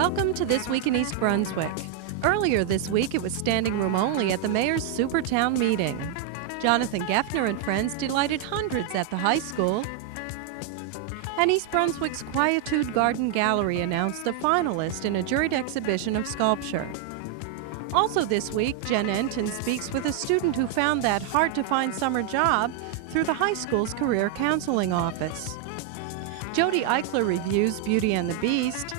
Welcome to This Week in East Brunswick. Earlier this week, it was standing room only at the mayor's Supertown meeting. Jonathan Geffner and friends delighted hundreds at the high school. And East Brunswick's Quietude Garden Gallery announced a finalist in a juried exhibition of sculpture. Also this week, Jen Enton speaks with a student who found that hard-to-find summer job through the high school's career counseling office. Jody Eichler reviews Beauty and the Beast,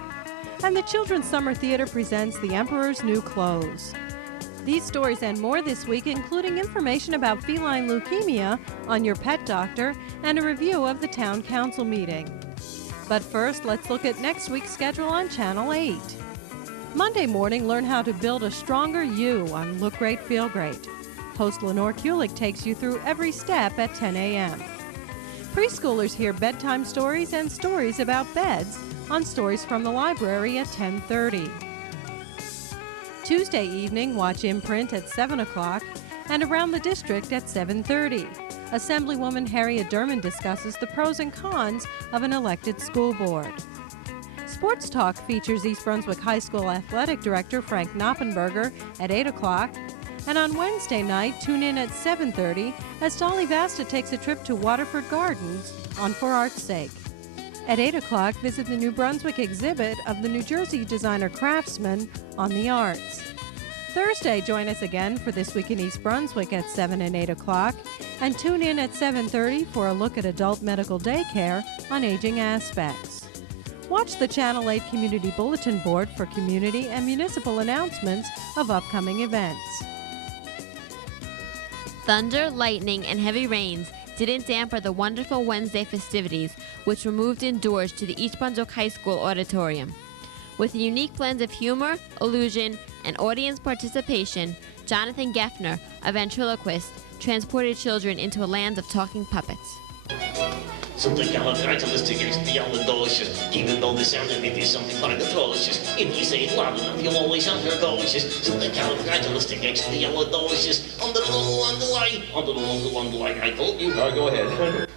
and the Children's Summer Theater presents The Emperor's New Clothes. These stories and more this week, including information about feline leukemia on your pet doctor and a review of the town council meeting. But first, let's look at next week's schedule on Channel 8. Monday morning, learn how to build a stronger you on Look Great, Feel Great. Host Lenore Kulik takes you through every step at 10 a.m. Preschoolers hear bedtime stories and stories about beds on Stories from the Library at 10:30. Tuesday evening, watch Imprint at 7 o'clock and Around the District at 7:30. Assemblywoman Harriet Durman discusses the pros and cons of an elected school board. Sports Talk features East Brunswick High School Athletic Director Frank Knoppenberger at 8 o'clock. And on Wednesday night, tune in at 7:30 as Dolly Vasta takes a trip to Waterford Gardens on For Art's Sake. At 8 o'clock, visit the New Brunswick exhibit of the New Jersey designer craftsman on the arts. Thursday, join us again for This Week in East Brunswick at 7 and 8 o'clock, and tune in at 7:30 for a look at adult medical daycare on aging aspects. Watch the Channel 8 Community Bulletin Board for community and municipal announcements of upcoming events. Thunder, lightning, and heavy rains didn't dampen the wonderful Wednesday festivities, which were moved indoors to the East Brunswick High School auditorium. With a unique blend of humor, illusion, and audience participation, Jonathan Geffner, a ventriloquist, transported children into a land of talking puppets. Supercalifragilisticexpialidocious. Even though the sound of it is something quite atrocious, if you say it loud enough, you'll always sound precocious. Supercalifragilisticexpialidocious. Underline. I told you. All right, go ahead.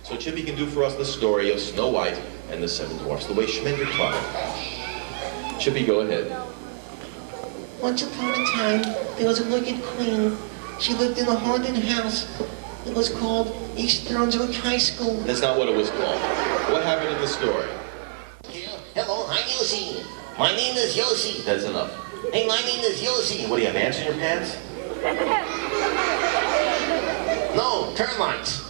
So Chippy can do for us the story of Snow White and the Seven Dwarfs, the way Schminder taught it. Chippy, go ahead. Once upon a time, there was a wicked queen. She lived in a haunted house. It was called East Brunswick High School. That's not what it was called. What happened in the story? Yeah. Hello, I'm Yossi. My name is Yossi. That's enough. Hey, my name is Yossi. What do you have, ants in your pants? No, termites.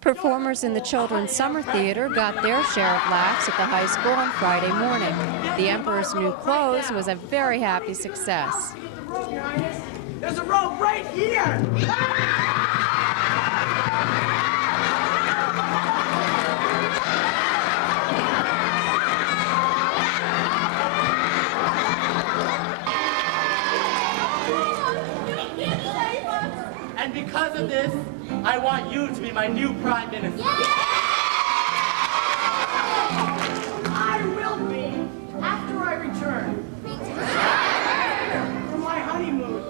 Performers in the Children's Summer Theater got their share of laughs at the high school on Friday morning. The Emperor's New Clothes was a very happy success. There's a rope right here! And because of this, I want you to be my new Prime Minister. I will be after I return. For my honeymoon.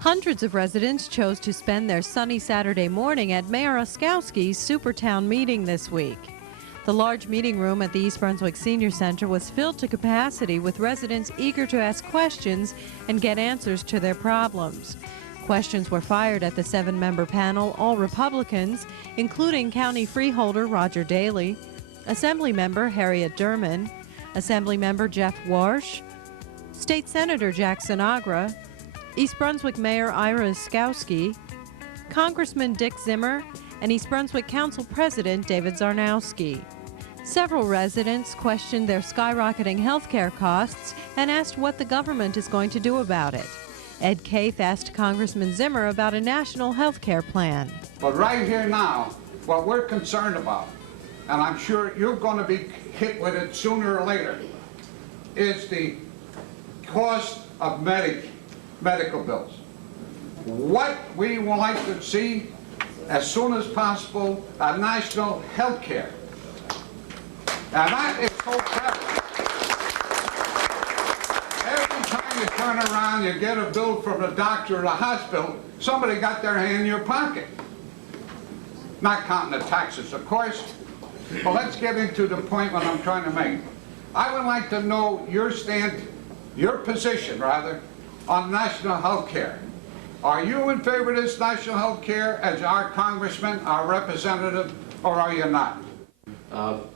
Hundreds of residents chose to spend their sunny Saturday morning at Mayor Oskowski's Supertown meeting this week. The large meeting room at the East Brunswick Senior Center was filled to capacity with residents eager to ask questions and get answers to their problems. Questions were fired at the 7-member panel, all Republicans, including County Freeholder Roger Daly, Assemblymember Harriet Durman, Assemblymember Jeff Warsh, State Senator Jack Sinagra, East Brunswick Mayor Ira Oskowski, Congressman Dick Zimmer, and East Brunswick Council President David Zarnowski. Several residents questioned their skyrocketing health care costs and asked what the government is going to do about it. Ed Kaith asked Congressman Zimmer about a national health care plan. But right here now, what we're concerned about, and I'm sure you're going to be hit with it sooner or later, is the cost of medical bills. What we would like to see as soon as possible, a national health care And that is so prevalent. Every time you turn around, you get a bill from the doctor or the hospital, somebody got their hand in your pocket. Not counting the taxes, of course. But let's get into the point what I'm trying to make. I would like to know your position, rather, on national health care. Are you in favor of this national health care as our congressman, our representative, or are you not?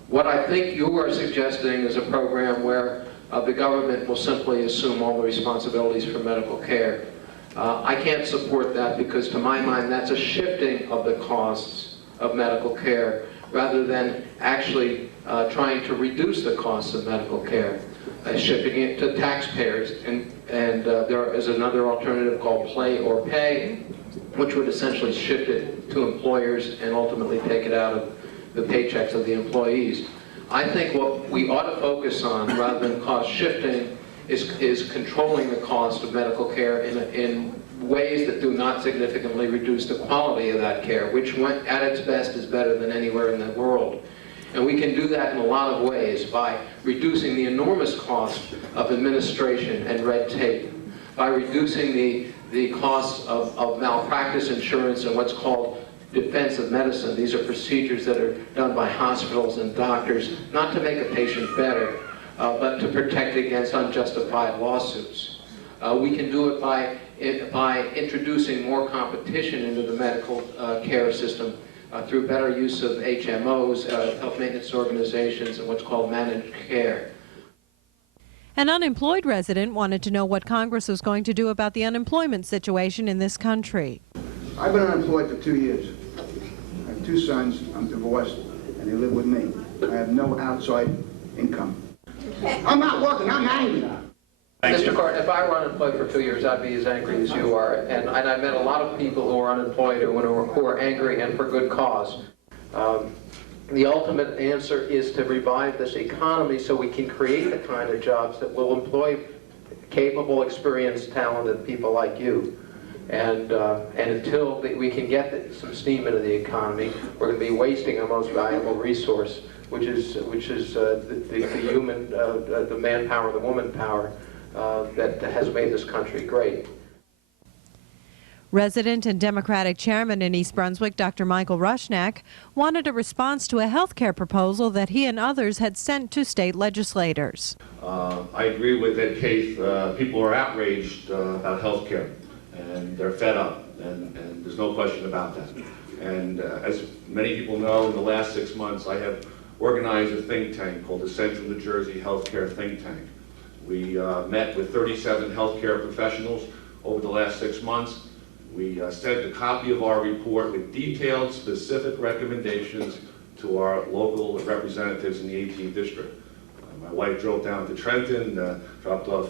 What I think you are suggesting is a program where the government will simply assume all the responsibilities for medical care. I can't support that because, to my mind, that's a shifting of the costs of medical care rather than actually trying to reduce the costs of medical care, shifting it to taxpayers. And there is another alternative called play or pay, which would essentially shift it to employers and ultimately take it out of the paychecks of the employees. I think what we ought to focus on, rather than cost shifting, is controlling the cost of medical care in ways that do not significantly reduce the quality of that care, which at its best is better than anywhere in the world. And we can do that in a lot of ways by reducing the enormous cost of administration and red tape, by reducing the costs of malpractice insurance and what's called defensive medicine. These are procedures that are done by hospitals and doctors, not to make a patient better, but to protect against unjustified lawsuits. We can do it by introducing more competition into the medical care system through better use of HMOs, health maintenance organizations, and what's called managed care. An unemployed resident wanted to know what Congress was going to do about the unemployment situation in this country. I've been unemployed for 2 years. I have 2 sons, I'm divorced, and they live with me. I have no outside income. I'm not working, I'm angry. Mr. Carter, if I were unemployed for 2 years, I'd be as angry as you are. And I met a lot of people who are unemployed who are angry and for good cause. The ultimate answer is to revive this economy so we can create the kind of jobs that will employ capable, experienced, talented people like you. And until we can get some steam into the economy, we're going to be wasting our most valuable resource, which is the human, the manpower, the woman power that has made this country great. Resident and Democratic Chairman in East Brunswick, Dr. Michael Rushnack, wanted a response to a health care proposal that he and others had sent to state legislators. I agree with Ed Case. People are outraged about health care, and they're fed up, and there's no question about that. And as many people know, in the last 6 months, I have organized a think tank called the Central New Jersey Healthcare Think Tank. We met with 37 healthcare professionals over the last 6 months. We sent a copy of our report with detailed, specific recommendations to our local representatives in the 18th district. My wife drove down to Trenton, dropped off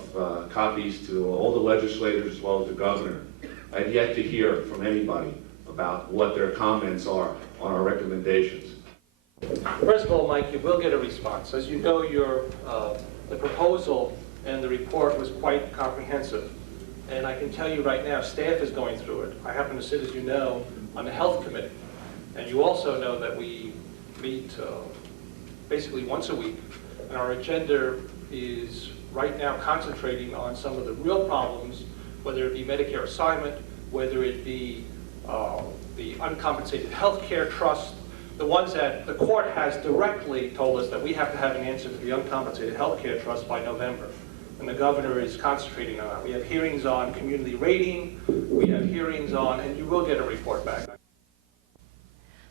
copies to all the legislators as well as the governor. I've yet to hear from anybody about what their comments are on our recommendations. First of all, Mike, you will get a response. As you know, the proposal and the report was quite comprehensive. And I can tell you right now, staff is going through it. I happen to sit, as you know, on the health committee. And you also know that we meet basically once a week. And our agenda is right now concentrating on some of the real problems, whether it be Medicare assignment, whether it be the uncompensated health care trust, the ones that the court has directly told us that we have to have an answer to the uncompensated health care trust by November. And the governor is concentrating on that. We have hearings on community rating, we have hearings on, and you will get a report back.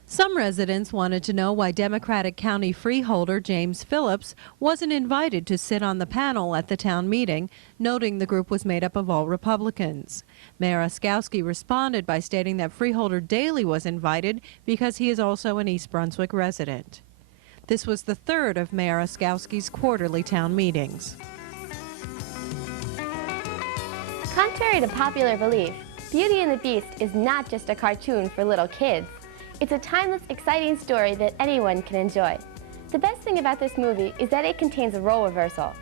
Some residents wanted to know why Democratic County freeholder James Phillips wasn't invited to sit on the panel at the town meeting, noting the group was made up of all Republicans. Mayor Oskowski responded by stating that freeholder Daley was invited because he is also an East Brunswick resident. This was the third of Mayor Oskowski's quarterly town meetings. Contrary to popular belief, Beauty and the Beast is not just a cartoon for little kids. It's a timeless, exciting story that anyone can enjoy. The best thing about this movie is that it contains a role reversal.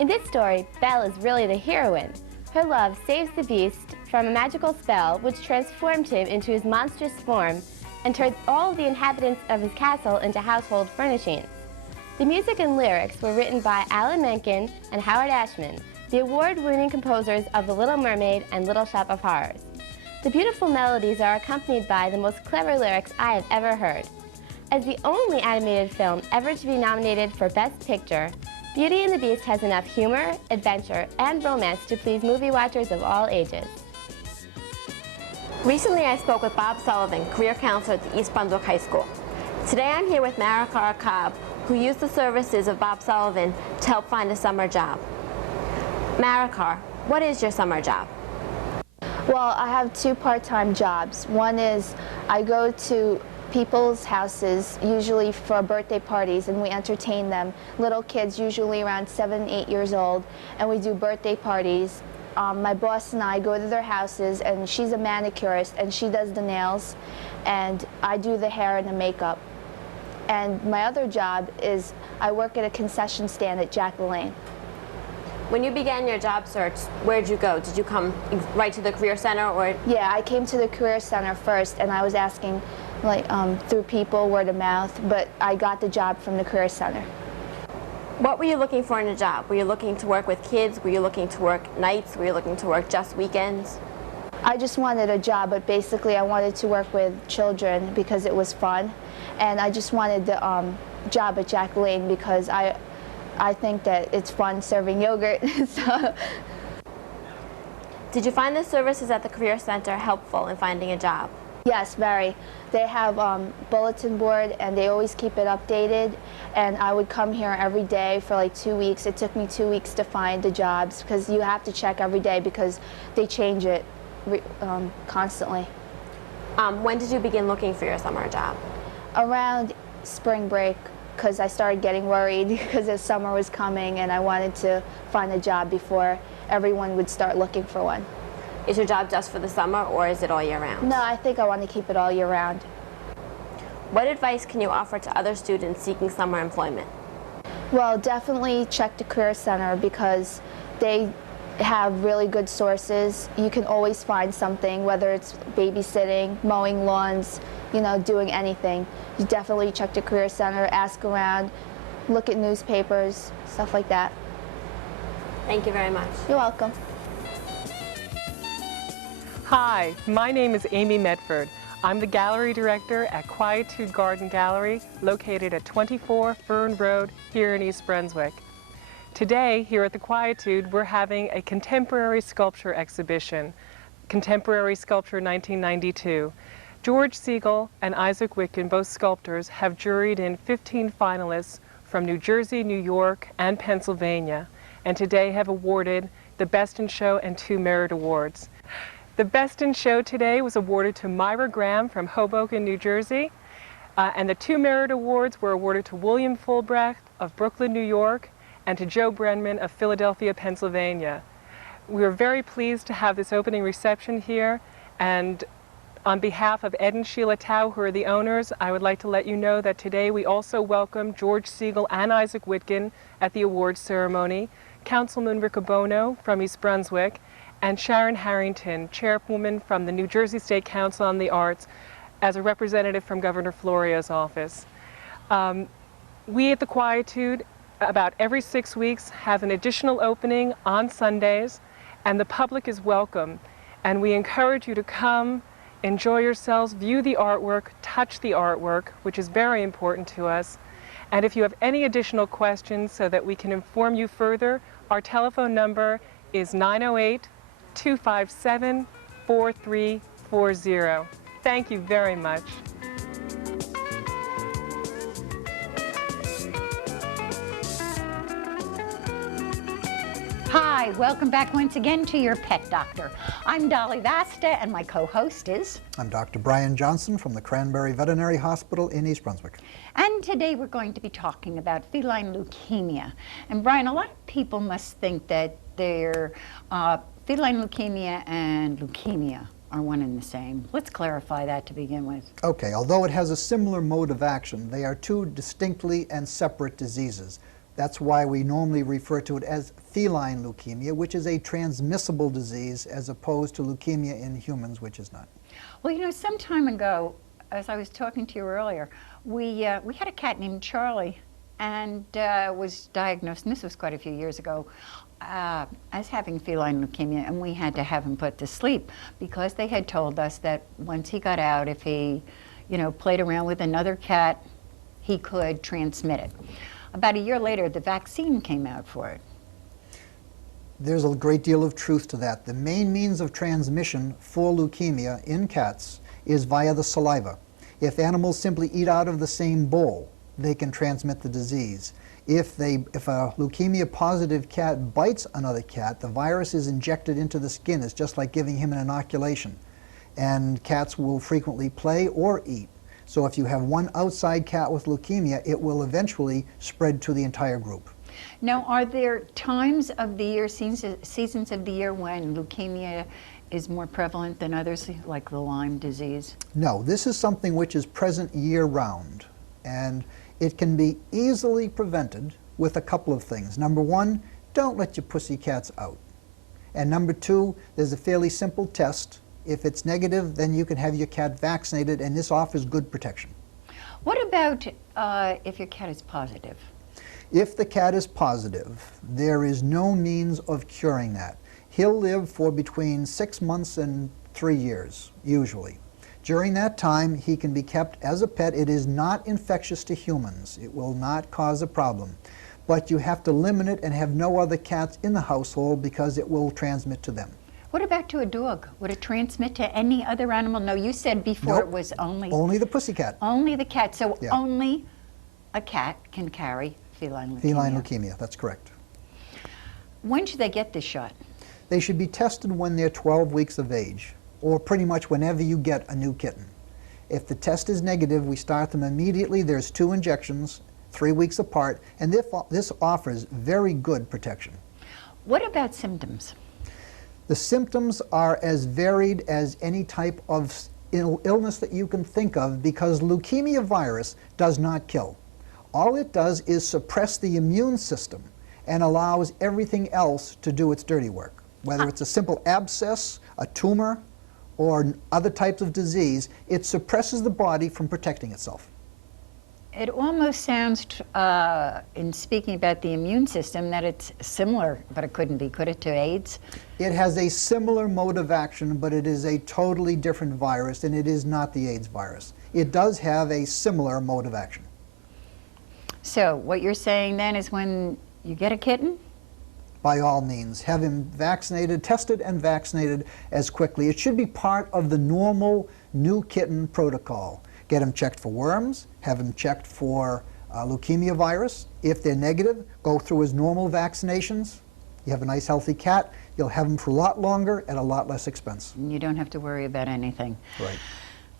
In this story, Belle is really the heroine. Her love saves the Beast from a magical spell which transformed him into his monstrous form and turned all of the inhabitants of his castle into household furnishings. The music and lyrics were written by Alan Menken and Howard Ashman, the award-winning composers of The Little Mermaid and Little Shop of Horrors. The beautiful melodies are accompanied by the most clever lyrics I have ever heard. As the only animated film ever to be nominated for Best Picture, Beauty and the Beast has enough humor, adventure, and romance to please movie watchers of all ages. Recently, I spoke with Bob Sullivan, career counselor at the East Brunswick High School. Today, I'm here with Marikar Cobb, who used the services of Bob Sullivan to help find a summer job. Marikar, what is your summer job? Well, I have two part-time jobs. One is I go to people's houses, usually for birthday parties, and we entertain them. Little kids, usually around 7, 8 years old, and we do birthday parties. My boss and I go to their houses, and she's a manicurist, and she does the nails, and I do the hair and the makeup. And my other job is I work at a concession stand at Jack LaLanne. When you began your job search, where'd you go? Did you come right to the Career Center, or? Yeah, I came to the Career Center first, and I was asking, like, through people, word of mouth, but I got the job from the Career Center. What were you looking for in a job? Were you looking to work with kids? Were you looking to work nights? Were you looking to work just weekends? I just wanted a job, but basically I wanted to work with children because it was fun, and I just wanted the job at Jack LaLanne because I think that it's fun serving yogurt. So. Did you find the services at the Career Center helpful in finding a job? Yes, very. They have bulletin board, and they always keep it updated, and I would come here every day for like 2 weeks. It took me 2 weeks to find the jobs because you have to check every day because they change it constantly. When did you begin looking for your summer job? Around spring break, because I started getting worried because the summer was coming and I wanted to find a job before everyone would start looking for one. Is your job just for the summer, or is it all year round? No, I think I want to keep it all year round. What advice can you offer to other students seeking summer employment? Well, definitely check the Career Center because they have really good sources. You can always find something, whether it's babysitting, mowing lawns, you know, doing anything. You definitely check the Career Center, ask around, look at newspapers, stuff like that. Thank you very much. You're welcome. Hi, my name is Amy Medford. I'm the gallery director at Quietude Garden Gallery, located at 24 Fern Road here in East Brunswick. Today, here at the Quietude, we're having a contemporary sculpture exhibition, Contemporary Sculpture 1992. George Siegel and Isaac Witkin, both sculptors, have juried in 15 finalists from New Jersey, New York, and Pennsylvania, and today have awarded the Best in Show and 2 Merit Awards. The Best in Show today was awarded to Myra Graham from Hoboken, New Jersey, and the 2 Merit Awards were awarded to William Fulbrecht of Brooklyn, New York, and to Joe Brenman of Philadelphia, Pennsylvania. We are very pleased to have this opening reception here, and on behalf of Ed and Sheila Tao, who are the owners, I would like to let you know that today we also welcome George Siegel and Isaac Witkin at the awards ceremony, Councilman Riccobono from East Brunswick, and Sharon Harrington, chairwoman from the New Jersey State Council on the Arts, as a representative from Governor Floria's office. We at the Quietude, about every 6 weeks, have an additional opening on Sundays, and the public is welcome. And we encourage you to come, enjoy yourselves, view the artwork, touch the artwork, which is very important to us. And if you have any additional questions so that we can inform you further, our telephone number is 908-257-4340. Thank you very much. Hi, welcome back once again to your Pet Doctor. I'm Dolly Vasta, and my co-host is... I'm Dr. Brian Johnson from the Cranberry Veterinary Hospital in East Brunswick. And today we're going to be talking about feline leukemia. And Brian, a lot of people must think that they're feline leukemia and leukemia are one and the same. Let's clarify that to begin with. Okay, although it has a similar mode of action, they are two distinctly and separate diseases. That's why we normally refer to it as feline leukemia, which is a transmissible disease, as opposed to leukemia in humans, which is not. Well, you know, some time ago, as I was talking to you earlier, we had a cat named Charlie, and was diagnosed, and this was quite a few years ago, as having feline leukemia, and we had to have him put to sleep because they had told us that once he got out, if he, played around with another cat, he could transmit it. About a year later, the vaccine came out for it. There's a great deal of truth to that. The main means of transmission for leukemia in cats is via the saliva. If animals simply eat out of the same bowl, they can transmit the disease. If a leukemia-positive cat bites another cat, the virus is injected into the skin. It's just like giving him an inoculation. And cats will frequently play or eat. So if you have one outside cat with leukemia, it will eventually spread to the entire group. Now, are there times of the year, seasons of the year when leukemia is more prevalent than others, like the Lyme disease? No, this is something which is present year-round, and it can be easily prevented with a couple of things. Number one, don't let your pussycats out. And number two, there's a fairly simple test. If it's negative, then you can have your cat vaccinated, and this offers good protection. What about if your cat is positive? If the cat is positive, there is no means of curing that. He'll live for between 6 months and 3 years, usually. During that time, he can be kept as a pet. It is not infectious to humans. It will not cause a problem. But you have to limit it and have no other cats in the household because it will transmit to them. What about to a dog? Would it transmit to any other animal? No, you said before Nope. it was only... Only the pussycat. Only the cat. So Yeah. only a cat can carry feline leukemia. Feline leukemia, that's correct. When should they get this shot? They should be tested when they're 12 weeks of age, or pretty much whenever you get a new kitten. If the test is negative, we start them immediately. There's 2 injections, 3 weeks apart, and this offers very good protection. What about symptoms? The symptoms are as varied as any type of illness that you can think of because leukemia virus does not kill. All it does is suppress the immune system and allows everything else to do its dirty work. Whether it's a simple abscess, a tumor, or other types of disease, it suppresses the body from protecting itself. It almost sounds, in speaking about the immune system, that it's similar, but it couldn't be, could it, to AIDS? It has a similar mode of action, but it is a totally different virus, and it is not the AIDS virus. It does have a similar mode of action. So what you're saying then is when you get a kitten? By all means, have him vaccinated, tested and vaccinated as quickly. It should be part of the normal new kitten protocol. Get him checked for worms, have him checked for leukemia virus. If they're negative, go through his normal vaccinations. You have a nice healthy cat, you'll have him for a lot longer at a lot less expense. And you don't have to worry about anything. Right.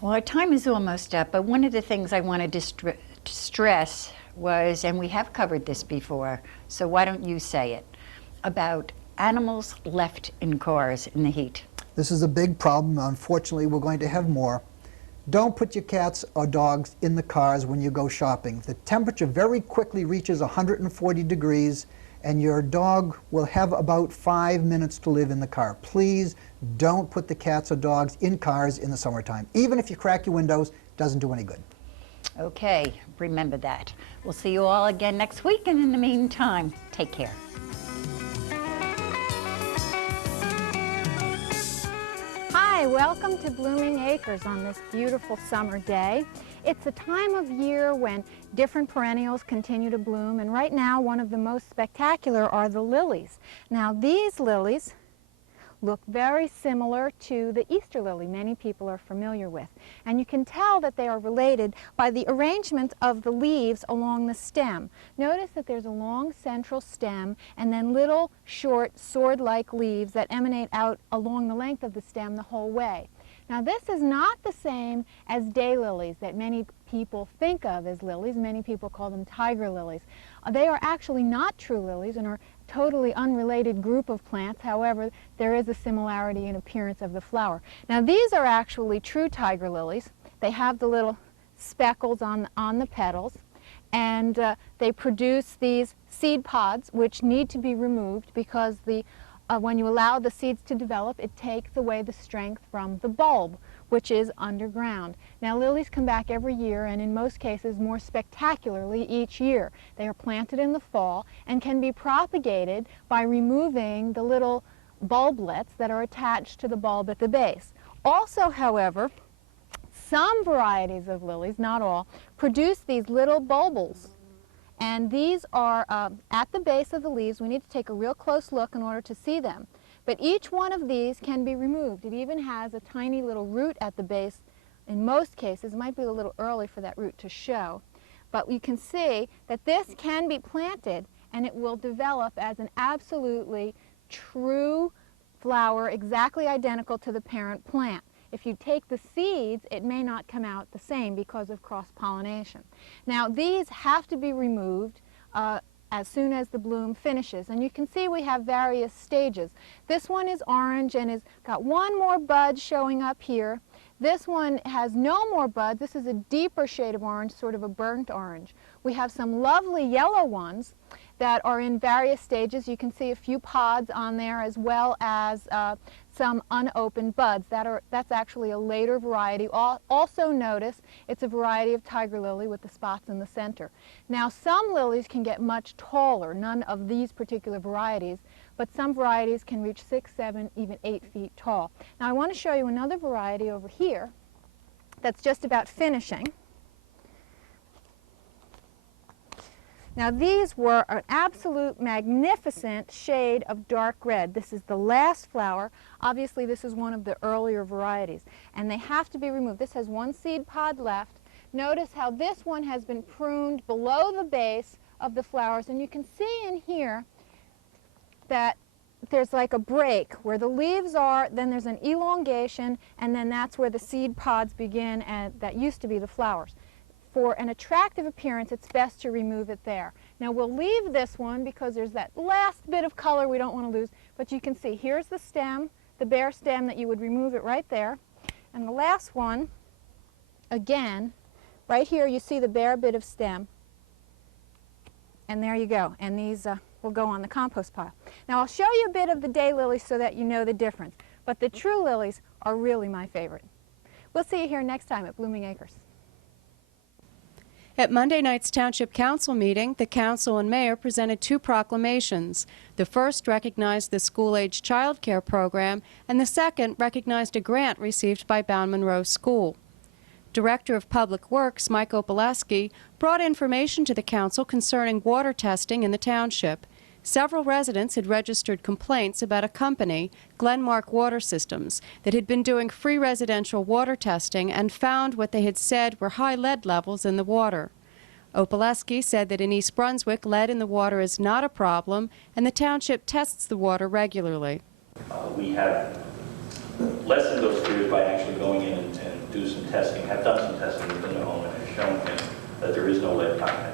Well, our time is almost up, but one of the things I wanted to stress was, and we have covered this before, so why don't you say it, about animals left in cars in the heat. This is a big problem. Unfortunately, we're going to have more. Don't put your cats or dogs in the cars when you go shopping. The temperature very quickly reaches 140 degrees, and your dog will have about 5 minutes to live in the car. Please don't put the cats or dogs in cars in the summertime. Even if you crack your windows, it doesn't do any good. Okay, remember that. We'll see you all again next week, and in the meantime, take care. Hi, welcome to Blooming Acres on this beautiful summer day. It's a time of year when different perennials continue to bloom, and right now one of the most spectacular are the lilies. Now these lilies look very similar to the Easter lily many people are familiar with. And you can tell that they are related by the arrangement of the leaves along the stem. Notice that there's a long central stem and then little short sword-like leaves that emanate out along the length of the stem the whole way. Now this is not the same as daylilies that many people think of as lilies. Many people call them tiger lilies. They are actually not true lilies and are totally unrelated group of plants. However, there is a similarity in appearance of the flower. Now these are actually true tiger lilies. They have the little speckles on the petals, and they produce these seed pods which need to be removed because when you allow the seeds to develop, it takes away the strength from the bulb, which is underground. Now, lilies come back every year, and in most cases more spectacularly each year. They are planted in the fall and can be propagated by removing the little bulblets that are attached to the bulb at the base. Also, however, some varieties of lilies, not all, produce these little bulbils. And these are at the base of the leaves. We need to take a real close look in order to see them. But each one of these can be removed. It even has a tiny little root at the base. In most cases, it might be a little early for that root to show. But you can see that this can be planted and it will develop as an absolutely true flower, exactly identical to the parent plant. If you take the seeds, it may not come out the same because of cross-pollination. Now, these have to be removed as soon as the bloom finishes. And you can see we have various stages. This one is orange and has got one more bud showing up here. This one has no more buds. This is a deeper shade of orange, sort of a burnt orange. We have some lovely yellow ones that are in various stages. You can see a few pods on there, as well as some unopened buds. That's actually a later variety. Also notice it's a variety of tiger lily with the spots in the center. Now, some lilies can get much taller, none of these particular varieties, but some varieties can reach 6, 7, even 8 feet tall. Now, I want to show you another variety over here that's just about finishing. Now, these were an absolute magnificent shade of dark red. This is the last flower. Obviously, this is one of the earlier varieties, and they have to be removed. This has one seed pod left. Notice how this one has been pruned below the base of the flowers, and you can see in here that there's like a break where the leaves are, then there's an elongation, and then that's where the seed pods begin, and that used to be the flowers. For an attractive appearance, it's best to remove it there. Now, we'll leave this one because there's that last bit of color we don't want to lose, but you can see here's the stem, the bare stem that you would remove it right there. And the last one, again, right here you see the bare bit of stem, and there you go. And these will go on the compost pile. Now, I'll show you a bit of the daylilies so that you know the difference, but the true lilies are really my favorite. We'll see you here next time at Blooming Acres. At Monday night's Township Council meeting, the Council and Mayor presented 2 proclamations. The first recognized the school-age child care program, and the second recognized a grant received by Bound Monroe School. Director of Public Works, Mike Opaleski, brought information to the Council concerning water testing in the Township. Several residents had registered complaints about a company, Glenmark Water Systems, that had been doing free residential water testing and found what they had said were high lead levels in the water. Opaleski said that in East Brunswick, lead in the water is not a problem, and the township tests the water regularly. We have lessened those fears by actually going in and do some testing, have done some testing within the home, and have shown him that there is no lead content.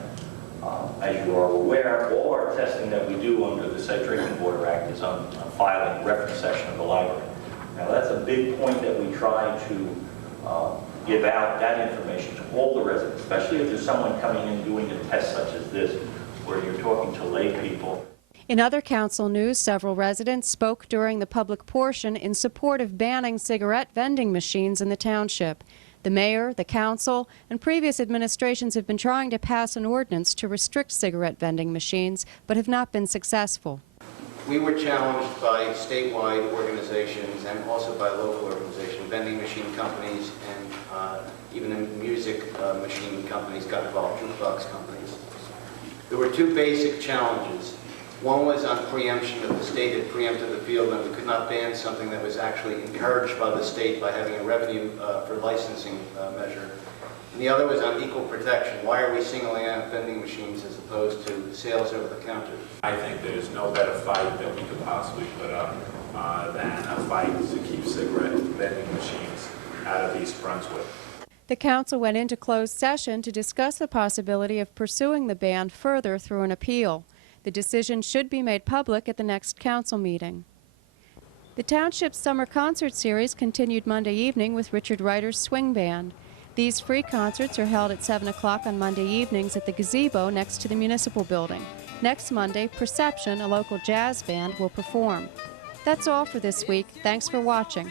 As you are aware, all our testing that we do under the Safe Drinking Water Act is on file in the reference section of the library. Now, that's a big point that we try to give out that information to all the residents, especially if there's someone coming in doing a test such as this, where you're talking to lay people. In other council news, several residents spoke during the public portion in support of banning cigarette vending machines in the township. The mayor, the council, and previous administrations have been trying to pass an ordinance to restrict cigarette vending machines, but have not been successful. We were challenged by statewide organizations and also by local organizations. Vending machine companies and even the music machine companies got involved, jukebox companies. There were 2 basic challenges. One was on preemption, that the state had preempted the field and we could not ban something that was actually encouraged by the state by having a revenue for licensing measure. And the other was on equal protection. Why are we singling out vending machines as opposed to sales over the counter? I think there's no better fight that we could possibly put up than a fight to keep cigarette vending machines out of East Brunswick. The council went into closed session to discuss the possibility of pursuing the ban further through an appeal. The decision should be made public at the next council meeting. The township's summer concert series continued Monday evening with Richard Ryder's Swing Band. These free concerts are held at 7 o'clock on Monday evenings at the Gazebo next to the Municipal Building. Next Monday, Perception, a local jazz band, will perform. That's all for this week. Thanks for watching.